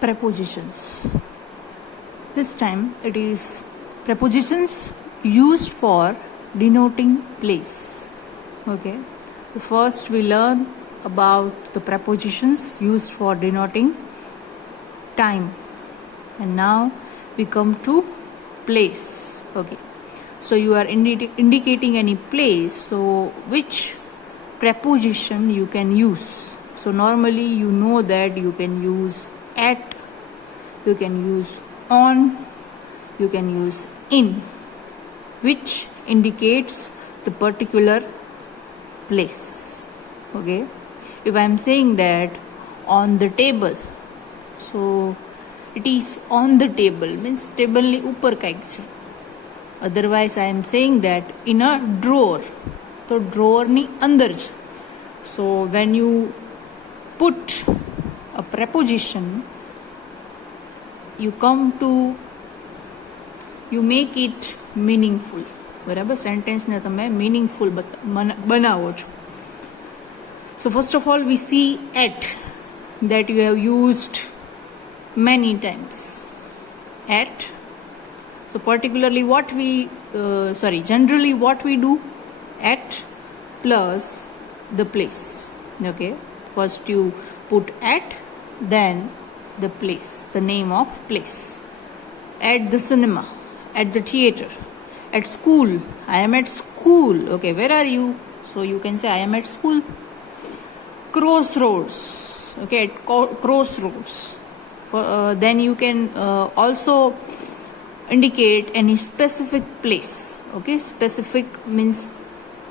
prepositions. This time it is prepositions used for denoting place. Okay. First we learn about the prepositions used for denoting time, and now we come to place. Okay. So you are indicating any place, so which preposition you can use? So normally you know that you can use at, you can use on, you can use in, which indicates the particular place. Okay. If I am saying that on the table, so it is on the table means table ni upar kaik છે. Otherwise I am saying that in a drawer, so drawer ni અંદર છે. So when you put a preposition, you make it meaningful. બરાબર, sentence ને તમે meaningful બનાવો છો. So first of all we see at, that you have used many times. At. So particularly generally what we do, at plus the place. Okay. First you put at, then the place, the name of place. At the cinema, at the theater, at school. I am at school. Okay, where are you? So you can say I am at school. Crossroads. Okay, at crossroads. Then you can also indicate any specific place. Okay, specific means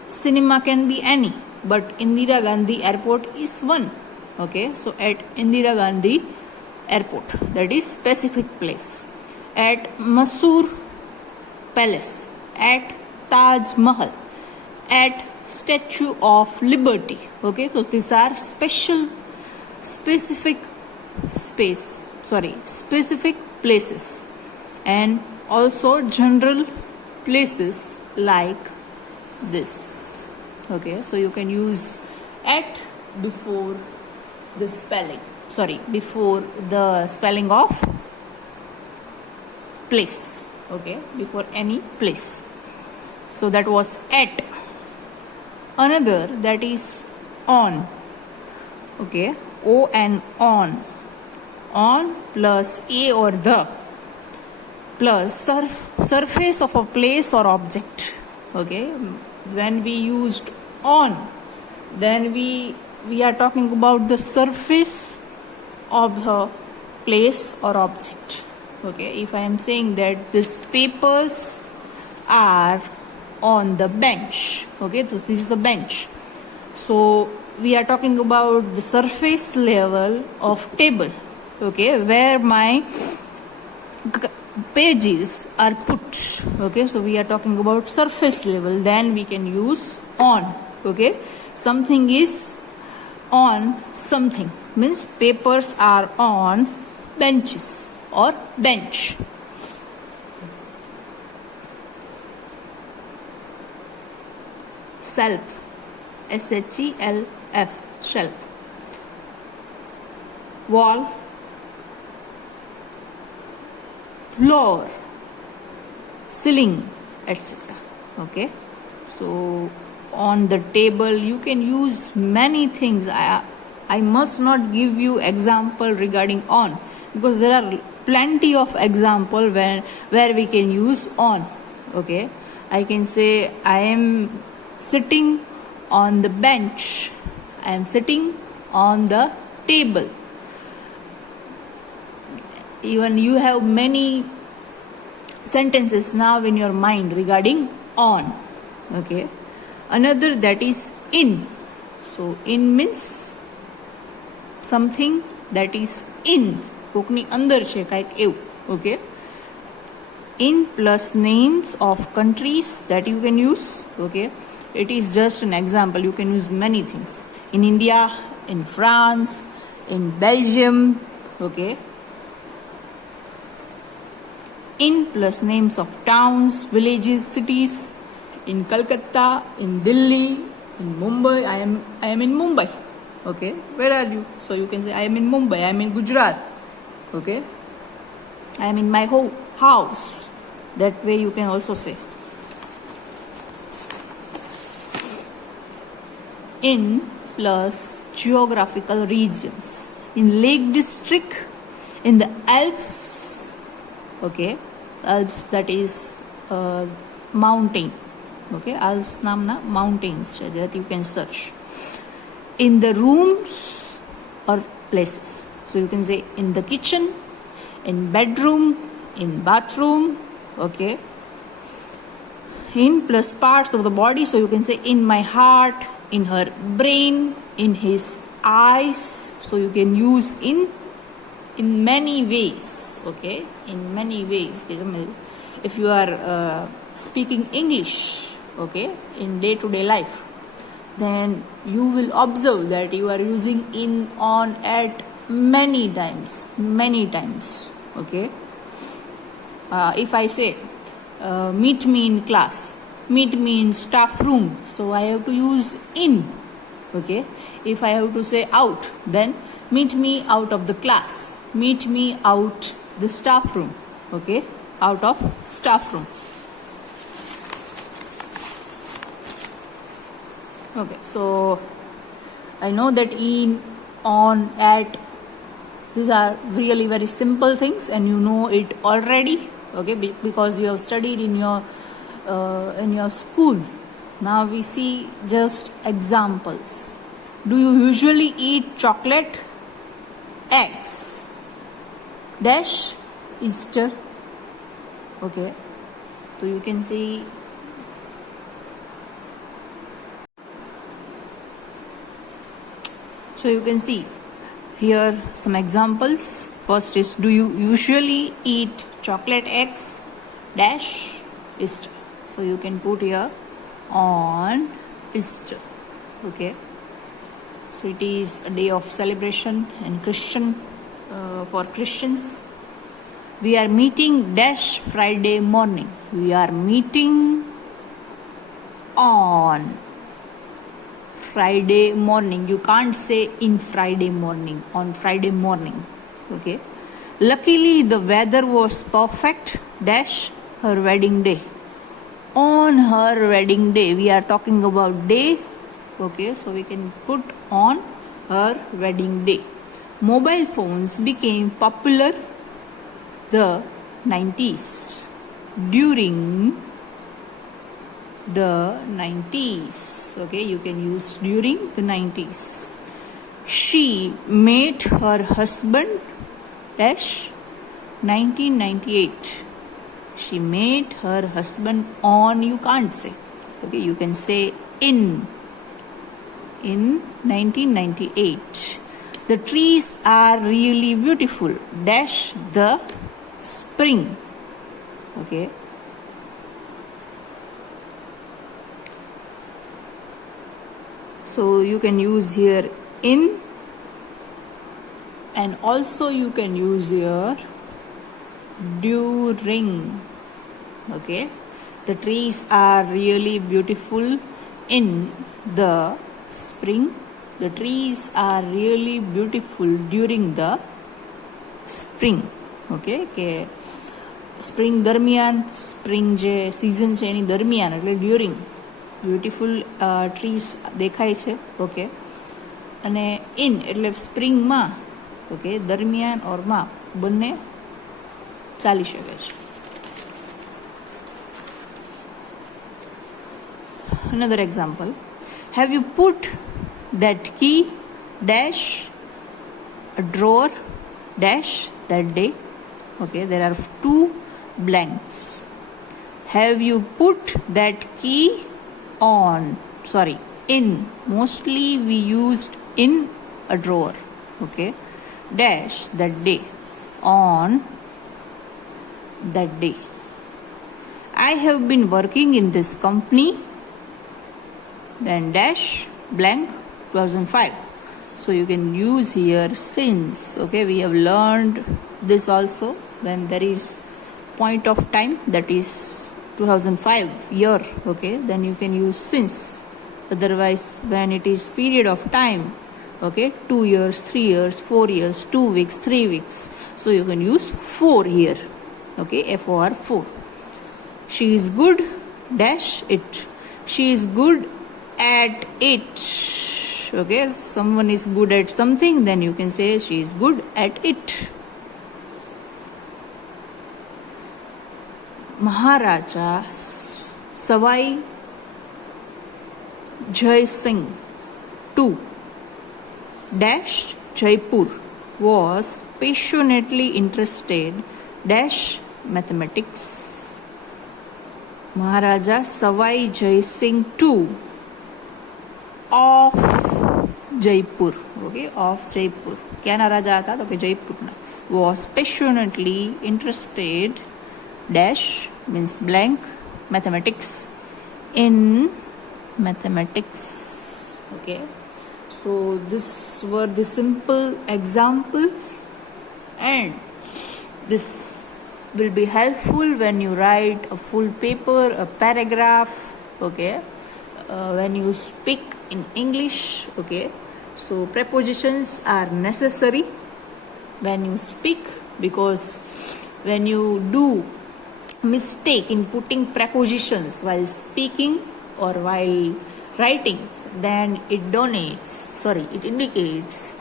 cinema can be any, but Indira Gandhi Airport is one. Okay, so at Indira Gandhi Airport, that is specific place. At Mysore Palace, at Taj Mahal, at Statue of Liberty. Okay, so these are specific places, and also general places like this. Okay, so you can use at before the spelling of place. Okay, before any place. So that was at. Another, that is on. Okay, O and on. On plus a or the plus surface of a place or object. Okay, when we used on, then we are talking about the surface of the place or object. Okay, if I am saying that these papers are on the bench. Okay, so this is a bench. So we are talking about the surface level of table. Okay, where my pages are put. Okay, so we are talking about surface level. Then we can use on. Okay, something is on something means papers are on benches or bench. Shelf, SHELF, shelf. Wall, floor, ceiling, etc. Okay, so on the table you can use many things. I must not give you example regarding on, because there are plenty of example where we can use on. Okay, I can say I am sitting on the bench, I am sitting on the table. Even you have many sentences now in your mind regarding on. Okay, another, that is in. So in means something that is in, કોકની અંદર છે કાંઈક એવું. Okay, in plus names of countries that you can use. Okay, it is just an example. You can use many things. In India, in France, in Belgium. Okay, in plus names of towns, villages, cities. In Calcutta, in Delhi, in Mumbai. I am in Mumbai. Okay, where are you? So you can say I am in Mumbai, I am in Gujarat. Okay, I am in my house. That way you can also say. In plus geographical regions. In Lake District, in the Alps, okay, Alps that is mountain, okay, Alps namna mountains that you can search. In the rooms or places, so you can say in the kitchen, in bedroom, in bathroom, okay. In plus parts of the body, so you can say in my heart, in her brain, in his eyes, so you can use in many ways, okay, in many ways. If you are speaking English, okay, in day-to-day life, then you will observe that you are using in, on, at many times, okay. If I say meet me in class, meet me in staff room, so I have to use in, okay. If I have to say out, then meet me out of the class, meet me out the staff room, okay, out of staff room. Okay, so I know that in, on, at, these are really very simple things and you know it already, okay, because you have studied in your school. Now we see just examples. Do you usually eat chocolate? Eggs dash Easter, okay. So you can see here some examples. First is, do you usually eat chocolate eggs dash Easter? So you can put here on Easter, okay. So it is a day of celebration and for Christians. We are meeting dash Friday morning. We are meeting on Friday morning. You can't say in Friday morning, on Friday morning, okay. Luckily the weather was perfect dash her wedding day. On her wedding day, we are talking about day, okay, so we can put on her wedding day. Mobile phones became popular the 90s. During the 90s, okay, you can use during the 90s. She met her husband dash 1998. She met her husband on, you can't say, okay, you can say in 1998. The trees are really beautiful dash the spring, okay. So you can use here in, and also you can use here during, okay. The trees are really beautiful in the spring. The trees are really beautiful during the spring, okay. કે spring દરમિયાન, spring જે season છે એની દરમિયાન એટલે during beautiful trees દેખાય છે, okay. અને in એટલે સ્પ્રિંગમાં, ઓકે, દરમિયાન ઓર માં બંને ચાલી શકે છે. Another example. Have you put that key dash a drawer dash that day? Okay, there are two blanks. Have you put that key on, sorry, in, mostly we used in a drawer, okay, dash that day, on that day. I have been working in this company, then dash blank 2005. So you can use here since, okay, we have learned this also. When there is point of time, that is 2005 year, okay, then you can use since. Otherwise when it is period of time, Okay, 2 years, 3 years, 4 years, 2 weeks, 3 weeks. So you can use 4 here. Okay, FOR 4. She is good dash it. She is good at it. Okay, someone is good at something, then you can say she is good at it. Maharaja Savai Jai Singh II dash Jaipur was passionately interested dash mathematics. Maharaja Savai Jai Singh II of Jaipur, okay, of Jaipur. ક્યાંના રાજા હતા? તો કે જયપુરના. Was passionately interested dash means blank mathematics, in mathematics. Okay, so this were the simple examples, and this will be helpful when you write a full paper, a paragraph. Okay, when you speak in English. Okay, so prepositions are necessary when you speak, because when you do mistake in putting prepositions while speaking or while writing, then it indicates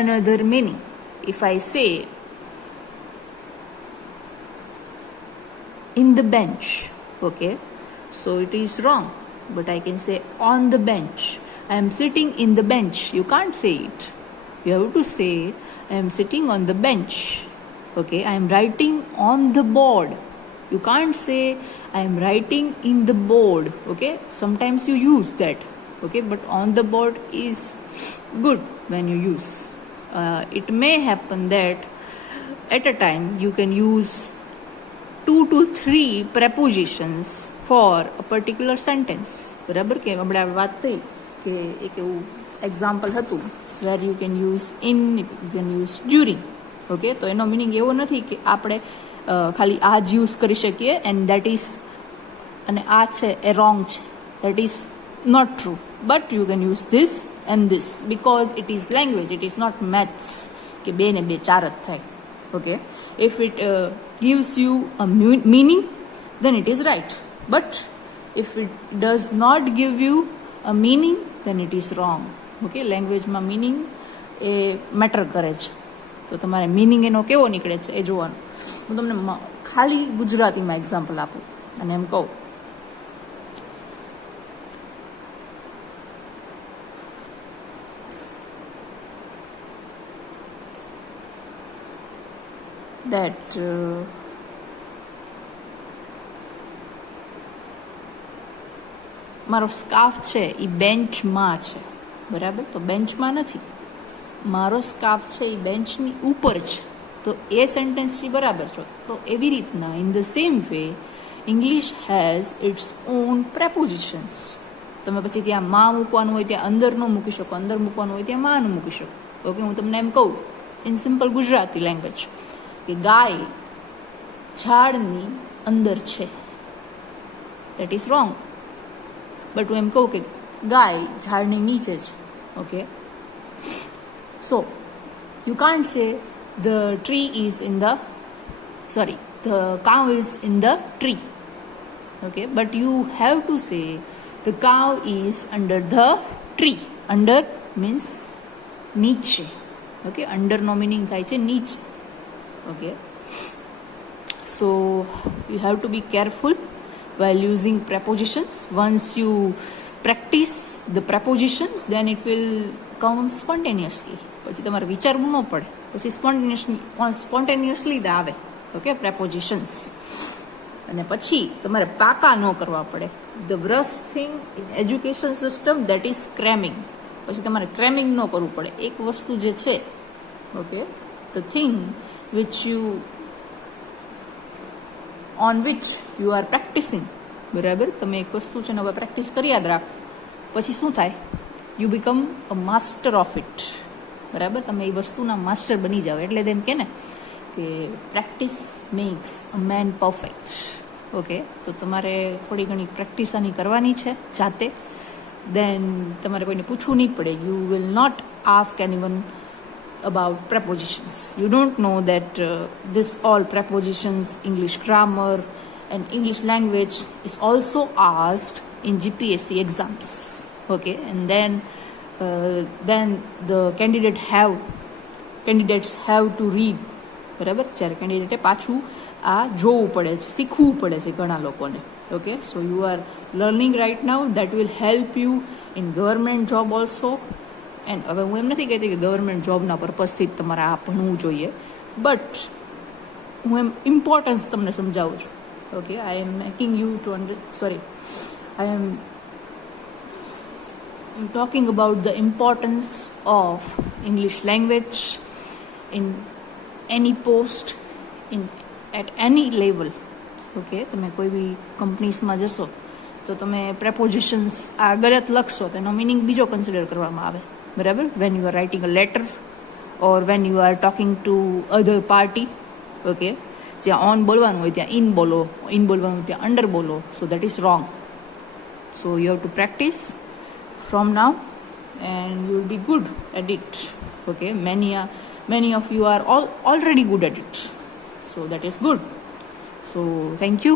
another meaning. If I say in the bench, okay, so it is wrong, but I can say on the bench. I am sitting in the bench. You can't say it. You have to say I am sitting on the bench. Okay, I am writing on the board. You can't say I am writing in the board. Okay, sometimes you use that. Okay, but on the board is good when you use. It may happen that at a time you can use 2 to 3 prepositions for a particular sentence. બરાબર કે આપણે વાત થઈ કે એક એવું example હતું where you can use in, you can use during. Okay, તો એનો મિનિંગ એવો નથી કે આપણે ખાલી આ જ યુઝ કરી શકીએ એન્ડ દેટ ઇઝ, અને આ છે એ રોંગ છે, that is not true. But you can use this and this because it is language, it is not maths કે 2 ને 2 4 જ થાય. Okay, if it gives you a meaning, then it is right. But if it does not give you a meaning, then it is wrong. Okay, લેંગ્વેજમાં meaning એ matter કરે છે, તો તમારે meaning એનો કેવો નીકળે છે એ જોવાનું. હું તમને ખાલી ગુજરાતીમાં એક્ઝામ્પલ આપું અને એમ કહું that મારો સ્કાર્ફ છે એ બેન્ચમાં છે. બરાબર, તો બેન્ચમાં નથી, મારો સ્કાર્ફ છે એ બેન્ચની ઉપર છે, તો એ સેન્ટેન્સ છે બરાબર છે. તો એવી રીતના in the same way English has its own prepositions. તમે પછી ત્યાં માં મૂકવાનું હોય ત્યાં અંદર ન મૂકી શકો, અંદર મૂકવાનું હોય ત્યાં માં ન મૂકી શકો. ઓકે, હું તમને એમ કહું ઇન સિમ્પલ ગુજરાતી લેંગ્વેજ કે ગાય ઝાડની અંદર છે, દેટ ઇઝ રોંગ. બટ હું એમ કહું કે ગાય ઝાડની નીચે છે. ઓકે, સો યુ કાન્ટ સે the tree is in the the cow is in the tree. Okay, but you have to say the cow is under the tree. Under means નીચે. Okay, under no meaning થાય છે નીચે. Okay, so you have to be careful while using prepositions. Once you practice the prepositions, then it will come spontaneously. પછી તમારે વિચારવું ન પડે, પછી સ્પોન્ટેનિયસલી આવે. Okay, prepositions. અને પછી તમારે પાકા ન કરવા પડે. The worst thing in education system, that is cramming. પછી તમારે cramming ન કરવું પડે. એક વસ્તુ જે છે, okay, the thing which you on which you are practicing. બરાબર, તમે એક વસ્તુ છે ને હવે પ્રેક્ટિસ કરી યાદ રાખો, પછી શું થાય? You become a master of it. બરાબર, તમે એ વસ્તુના માસ્ટર બની જાઓ. એટલે તેમ કે ને કે પ્રેક્ટિસ મેક્સ અ મેન પરફેક્ટ. ઓકે, તો તમારે થોડી ઘણી પ્રેક્ટિસ આની કરવાની છે જાતે. દેન તમારે કોઈને પૂછવું નહીં પડે. You will not ask anyone about prepositions. You don't know that this all prepositions, English grammar and English language is also asked in GPSC exams. Okay, and then the candidates have to read. બરાબર, જ્યારે કેન્ડિડેટે પાછું આ જોવું પડે છે, શીખવું પડે છે ઘણા લોકોને. Okay, so you are learning right now. That will help you in government job also. And હવે હું એમ નથી કહેતી કે ગવર્મેન્ટ જોબના પર્પઝથી જ તમારે આ ભણવું જોઈએ, બટ હું એમ ઇમ્પોર્ટન્સ તમને સમજાવું છું. Okay, I am making you to I am talking about the importance of English language in any post, at any level. Okay, તમે કોઈ બી કંપનીઝમાં જશો તો તમે પ્રેપોઝિશન્સ આ ગલત લખશો તો એનો મિનિંગ બીજો કન્સિડર કરવામાં આવે. બરાબર, when you are writing a letter or when you are talking to other party. Okay, જ્યાં ઓન બોલવાનું હોય ત્યાં ઇન બોલો, ઇન બોલવાનું ત્યાં અંડર બોલો. So that is wrong. So you have to practice from now and you will be good at it. Okay, many of you are already good at it, so that is good. So thank you.